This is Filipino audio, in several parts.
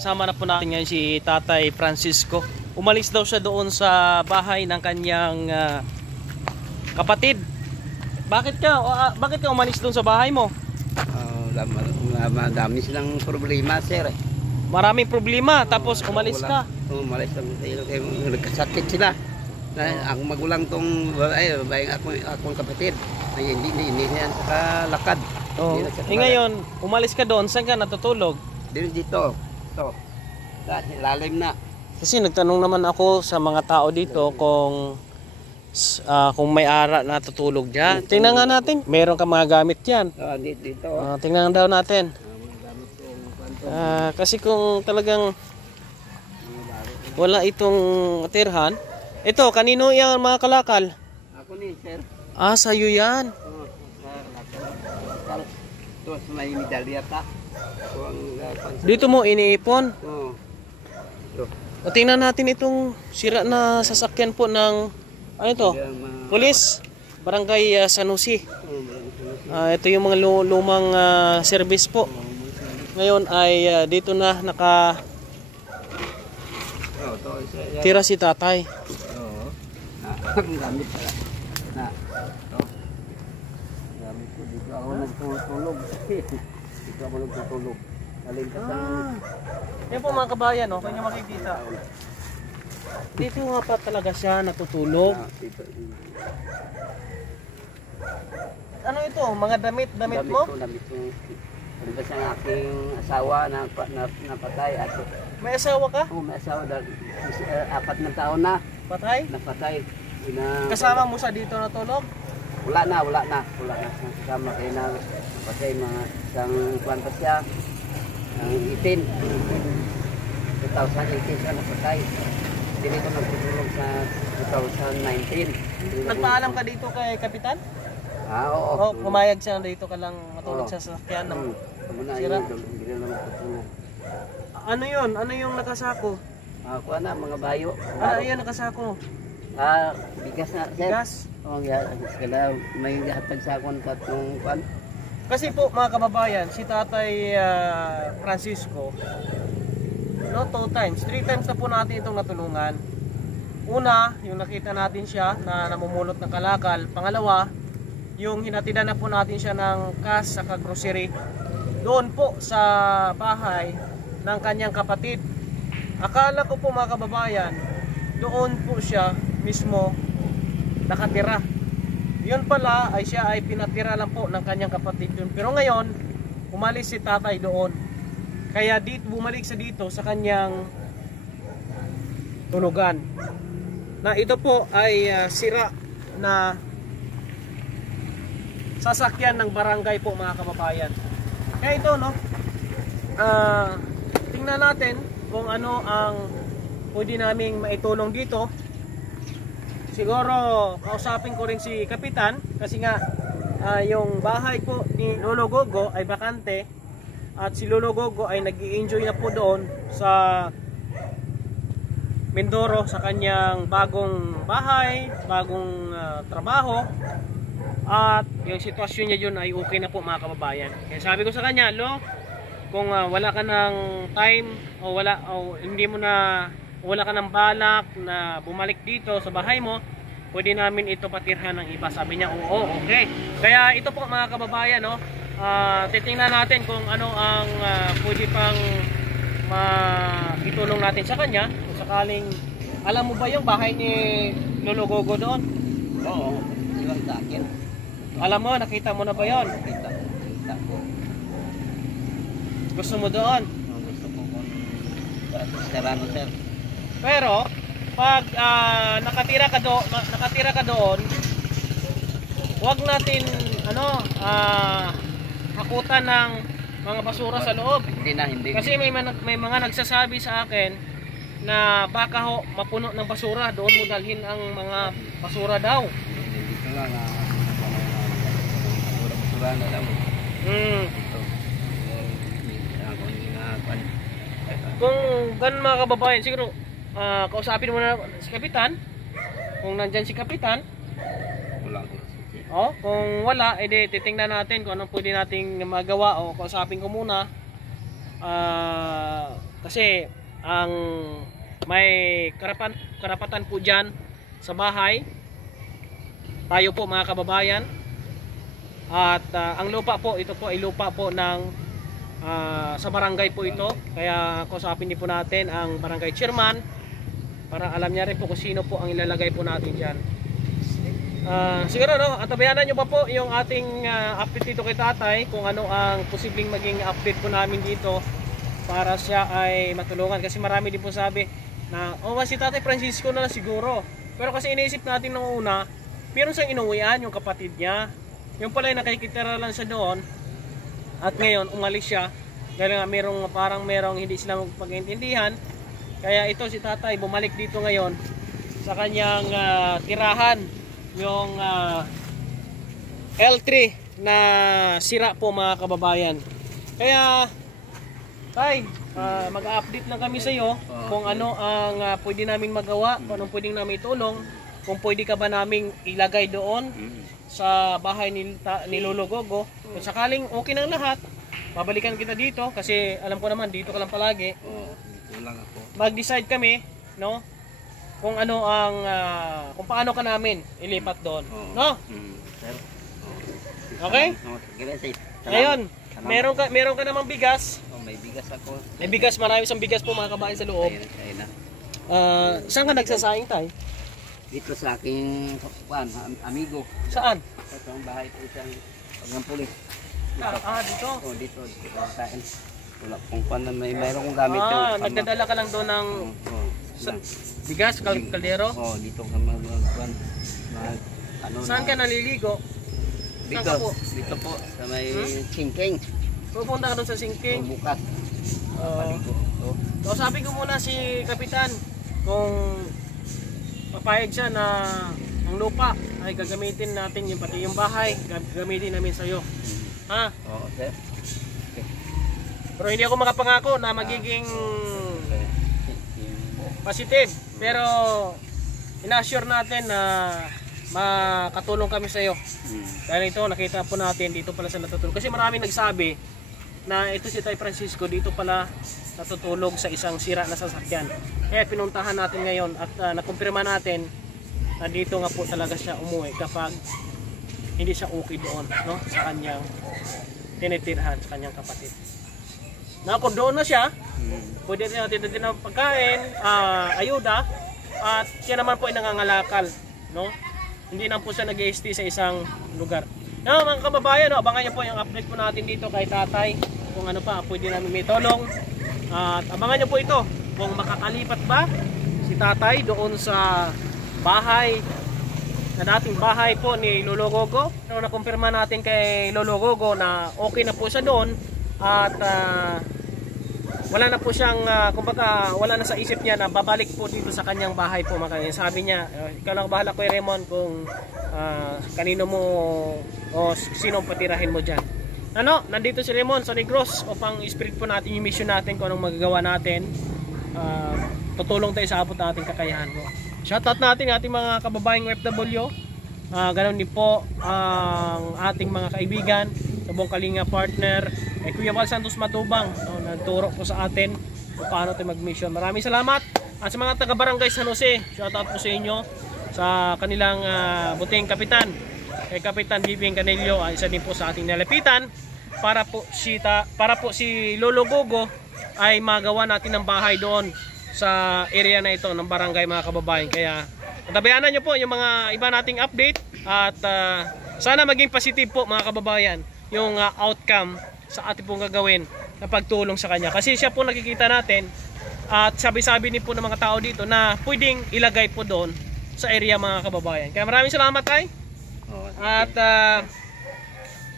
Kasama na po natin ngayon si Tatay Francisco. Umalis daw siya doon sa bahay ng kanyang kapatid. Bakit ka umalis doon sa bahay mo? Madami silang problema, sir. Maraming problema, tapos umalis ka. Umalis lang kayo, nagkasakit sila. Ang magulang tong akong kapatid. Ay, hindi yan sa lakad. Ngayon, umalis ka doon, saan ka natutulog? Dito. So, lalim na. Kasi nagtanong naman ako sa mga tao dito kung may ara na tutulog dyan. Tingnan nga natin. Meron ka mga gamit yan. Dito. Tingnan daw natin. Kasi kung talagang wala itong tirhan. Ito, kanino yung mga kalakal? Ako ni, sir. Sa'yo yan. Ito, may medalya ka. Dito mo iniipon? Oo. Tingnan natin itong sira na sasakyan po ng Police Barangay Sanusi. Ito yung mga lumang service po. Ngayon ay dito na tira si tatay. Oo. Gamit pala. Gamit ko dito ako nagtutulog. Dito ako nagtutulog. Yan po mga kabayan, kung nyo makikita. Dito nga pa talaga siya natutulog. Ano ito? Mga damit mo? Damit ko. Ano sa aking asawa na napatay. May asawa ka? Oo, may asawa. 4 na taon na. Patay? Napatay. Kasama mo sa dito natulog? Wala na. Kasama kayo na napatay. Mga isang kwanta siya. Ang 18. 2018 siya napatay. Hindi ko nagtutulog sa 2019. Nagpaalam ka dito kay Kapitan? Oo. Pumayag siya dito ka lang matulog sa sasakyan ng sira? Ano yun? Ano yung nakasako? Kuha na, mga bayo. Ano yun nakasako? Bigas na. Bigas? Oo, may hatag sa akong katong kwan. Kasi po mga kababayan, si Tatay Francisco, 3 times na po natin itong natulungan. Una, yung nakita natin siya na namumulot ng kalakal. Pangalawa, yung hinatidan na po natin siya ng cash sa grocery doon po sa bahay ng kanyang kapatid. Akala ko po mga kababayan, doon po siya mismo nakatira. Yun pala ay siya ay pinatira lang po ng kanyang kapatid yun. Pero ngayon, umalis si tatay doon. Kaya bumalik sa dito sa kanyang tulugan. Na ito po ay sira na sasakyan ng barangay po mga kababayan. Kaya ito tingnan natin kung ano ang pwede naming maitulong dito. Siguro kausapin ko rin si Kapitan kasi nga yung bahay po ni Lolo Gogo ay bakante at si Lolo Gogo ay nag-i-enjoy na po doon sa Mindoro sa kanyang bagong bahay, bagong trabaho. At yung sitwasyon niya yun ay okay na po mga kababayan. Kaya sabi ko sa kanya, kung wala ka ng time o wala ka ng balak na bumalik dito sa bahay mo, pwede namin ito patirhan ng iba. Sabi niya, oo, okay. Kaya ito po mga kababayan, titingnan natin kung ano ang pwede pang itulong natin sa kanya. Kung sakaling, alam mo ba yung bahay ni Lolo Gogo doon? Oo, ilang sa akin. Alam mo, nakita mo na ba yun? Nakita ko. Gusto mo doon? Gusto ko kung sarano, sir. Pero pag nakatira ka doon, huwag natin hakutan ng mga basura sa loob. Hindi. Kasi may mga nagsasabi sa akin na baka mapuno ng basura, doon mo dalhin ang mga basura daw. Dito lang basura na lang. Kung ganun mga kababayan, siguro kausapin mo na si Kapitan. Kung nandyan si Kapitan, Wala. kung wala, edi titingnan natin kung anong pwede nating magawa o kausapin ko muna. Kasi ang may karapatan po dyan sa bahay, tayo po mga kababayan. At ang lupa po, ito po ay lupa po ng sa barangay po ito. Kaya kausapin din po natin ang barangay chairman para alam niya rin po kung sino po ang ilalagay po natin dyan. Siguro no, at tabayanan nyo pa po yung ating update dito kay tatay, kung ano ang posibleng maging update po namin dito para siya ay matulungan. Kasi marami din po sabi na si tatay Francisco na lang siguro. Pero kasi iniisip natin nung una, meron siyang inuwian yung kapatid niya. Yung pala yung nakikitira lang siya doon. At ngayon umalis siya dahil nga merong hindi sila magpag-intindihan. Kaya ito si tatay bumalik dito ngayon sa kanyang tirahan, yung L3 na sira po mga kababayan. Kaya tay, mag-update lang kami sa iyo kung ano ang pwede namin magawa, kung anong pwedeng namin itulong, kung pwede ka ba naming ilagay doon sa bahay ni Lolo Gogo. Kung sakaling okay ng lahat, babalikan kita dito kasi alam ko naman dito ka lang palagi. Dito lang ako. Mag-decide kami, no? Kung ano ang kung paano ka namin ilipat doon, no? Sir. Okay? Ngayon, meron ka namang bigas. May bigas ako. May bigas, marami sang bigas po mga kabayan sa loob. Ayun na. Saan ka nagsasaing tay? Dito sa aking amigo. Saan? Sa bahay ko isang pulis. Dito. Dito kain. Wala kung paano mayroon kong gamit yung nagdadala ka lang doon ng bigas, kaldero? Dito ka mag Saan ka naliligo? Dito po sa may Singking. Pupunta ka doon sa Singking? Bukas. Kausapin ko muna si Kapitan kung papayag siya na ang lupa ay gagamitin natin yung pati yung bahay, gagamitin namin sa iyo. Ha? Oo, sir. Pero hindi ako makapangako na magiging positive. Pero ina-assure natin na makatulong kami sa iyo. Dahil ito nakita po natin dito pala sa natutulog. Kasi maraming nagsabi na ito si Tay Francisco dito pala natutulog sa isang sira na sasakyan. Kaya pinuntahan natin ngayon at nakumpirma natin na dito nga po talaga siya umuwi kapag hindi siya okay doon, no? Sa kanyang tinitirhan, sa kanyang kapatid. Na kung doon na siya, pwede natin ng pagkain, ayuda, at siya naman po ay nangangalakal, no? Hindi na po siya nag-i-stay sa isang lugar. No, mga kababayan, abangan niyo po yung update po natin dito kay tatay kung ano pa pwede namin may tulong. At abangan niyo po ito kung makakalipat ba si tatay doon sa bahay na dating bahay po ni Lolo Gogo. No, nakumpirma natin kay Lolo Gogo na okay na po siya doon at wala na po siyang kumbaga wala na sa isip niya na babalik po dito sa kanyang bahay po mga kanina. Sabi niya, ikaw lang bahala Kuya Raymond kung kanino mo o sino patirahin mo dyan. Ano, nandito si Raymond sa Negros upang i-spirit po natin yung mission natin kung anong magagawa natin. Tutulong tayo sa abot na ating kakayahan po. Shoutout natin ating mga kababayang OFW. Ganon din po ang ating mga kaibigan sa buong Kalinga partner kay Kuya Val Santos Matubang, nagturo po sa atin kung paano tayo mag-mission. Maraming salamat. At sa mga taga-barangay San Jose, shoutout po sa inyo sa kanilang buting kapitan. Kay Kapitan Bibing Canelio, isa din po sa ating nalapitan para po si Lolo Gogo ay magawa natin ng bahay doon sa area na ito ng barangay mga kababayan. Kaya tabayanan nyo po yung mga iba nating update at sana maging positive po mga kababayan yung outcome sa ating pong gagawin na pagtulong sa kanya. Kasi siya po nakikita natin at sabi-sabi din po ng mga tao dito na pwedeng ilagay po doon sa area mga kababayan. Kaya maraming salamat tay. At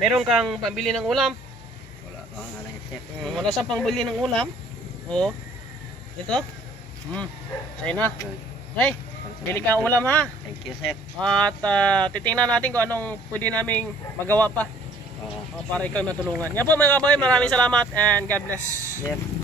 meron kang pambili ng ulam? Wala pa nga lang sir. Wala sa pangbili ng ulam? Oo. Ito? Sa'yo na. Okay. Bili ka ulam ha. Thank you sir. At titingnan natin kung anong pwede naming magawa pa para ikaw matulungan. Yan po mga kababayan, maraming salamat and God bless. Yep.